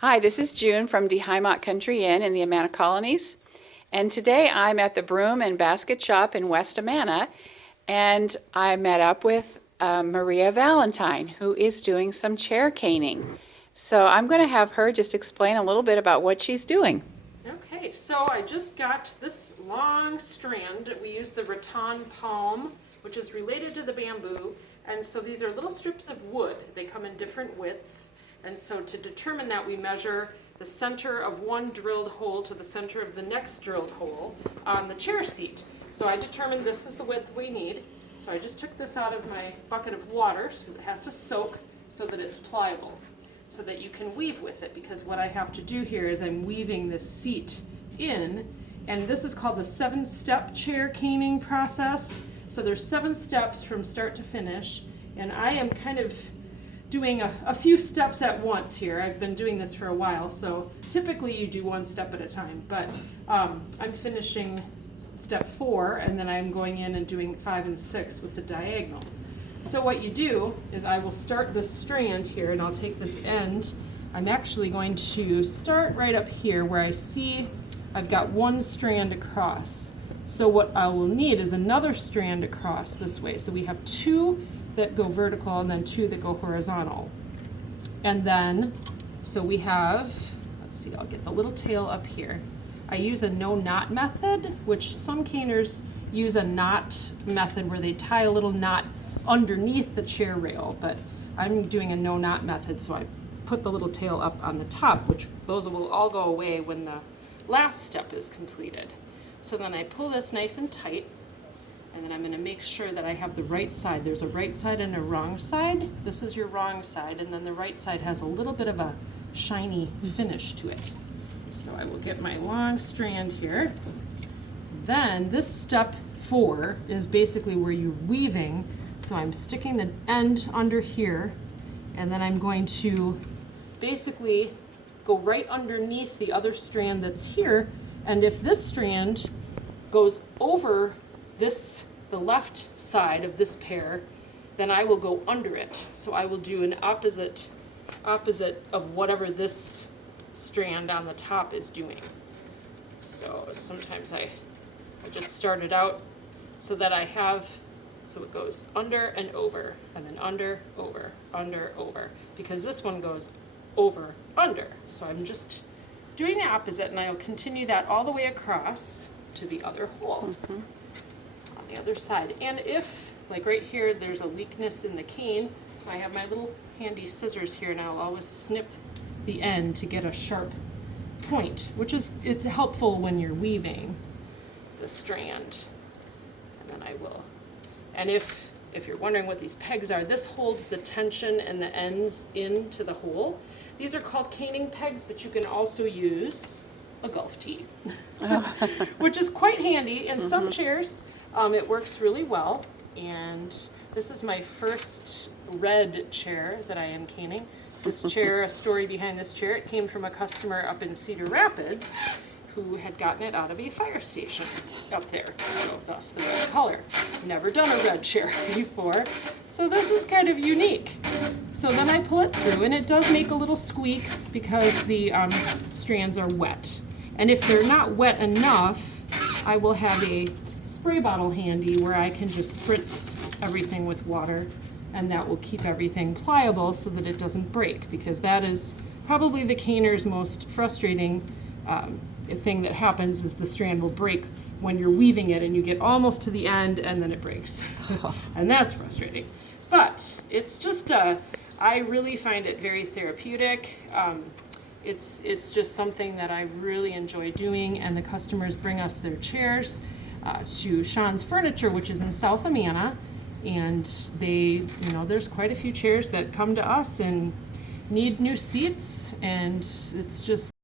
Hi, this is June from De Heimat Country Inn in the Amana Colonies. And today I'm at the Broom and Basket Shop in West Amana, and I met up with Maria Valentine, who is doing some chair caning. So I'm going to have her just explain a little bit about what she's doing. Okay, so I just got this long strand. We use the rattan palm, which is related to the bamboo. And so these are little strips of wood. They come in different widths. And so to determine that, we measure the center of one drilled hole to the center of the next drilled hole on the chair seat. So I determined this is the width we need. So I just took this out of my bucket of water because it has to soak so that it's pliable, so that you can weave with it, because what I have to do here is I'm weaving this seat in, and this is called the 7-step chair caning process. So there's 7 steps from start to finish, and I am kind of doing a few steps at once here. I've been doing this for a while, so typically you do 1 step at a time, but I'm finishing step 4, and then I'm going in and doing 5 and 6 with the diagonals. So what you do is I will start this strand here, and I'll take this end. I'm actually going to start right up here where I see I've got 1 strand across. So what I will need is another strand across this way. So we have 2 that go vertical and then 2 that go horizontal. And then, so we have, let's see, I'll get the little tail up here. I use a no knot method, which some caners use a knot method where they tie a little knot underneath the chair rail, but I'm doing a no knot method, so I put the little tail up on the top, which those will all go away when the last step is completed. So then I pull this nice and tight, and then I'm going to make sure that I have the right side. There's a right side and a wrong side. This is your wrong side, and then the right side has a little bit of a shiny finish to it. So I will get my long strand here. Then this step 4 is basically where you're weaving. So I'm sticking the end under here, and then I'm going to basically go right underneath the other strand that's here. And if this strand goes over the left side of this pair, then I will go under it. So I will do an opposite of whatever this strand on the top is doing. So sometimes I just start it out so that I have, so it goes under and over, and then under, over, under, over, because this one goes over, under. So I'm just doing the opposite, and I'll continue that all the way across to the other hole on the other side. And if, like right here, there's a weakness in the cane, so I have my little handy scissors here, and I'll always snip the end to get a sharp point, which is, it's helpful when you're weaving the strand. And then I will, and if you're wondering what these pegs are, this holds the tension and the ends into the hole. These are called caning pegs, but you can also use a Gulf tee, which is quite handy in some chairs. It works really well, and this is my first red chair that I am caning. This chair, a story behind this chair, it came from a customer up in Cedar Rapids who had gotten it out of a fire station up there, so thus the red color. Never done a red chair before, so this is kind of unique. So then I pull it through, and it does make a little squeak because the strands are wet. And if they're not wet enough, I will have a spray bottle handy where I can just spritz everything with water, and that will keep everything pliable so that it doesn't break, because that is probably the caner's most frustrating thing that happens, is the strand will break when you're weaving it and you get almost to the end and then it breaks. And that's frustrating. But it's just, I really find it very therapeutic. It's just something that I really enjoy doing, and the customers bring us their chairs to Schanz Furniture, which is in South Amana, and they, there's quite a few chairs that come to us and need new seats, and it's just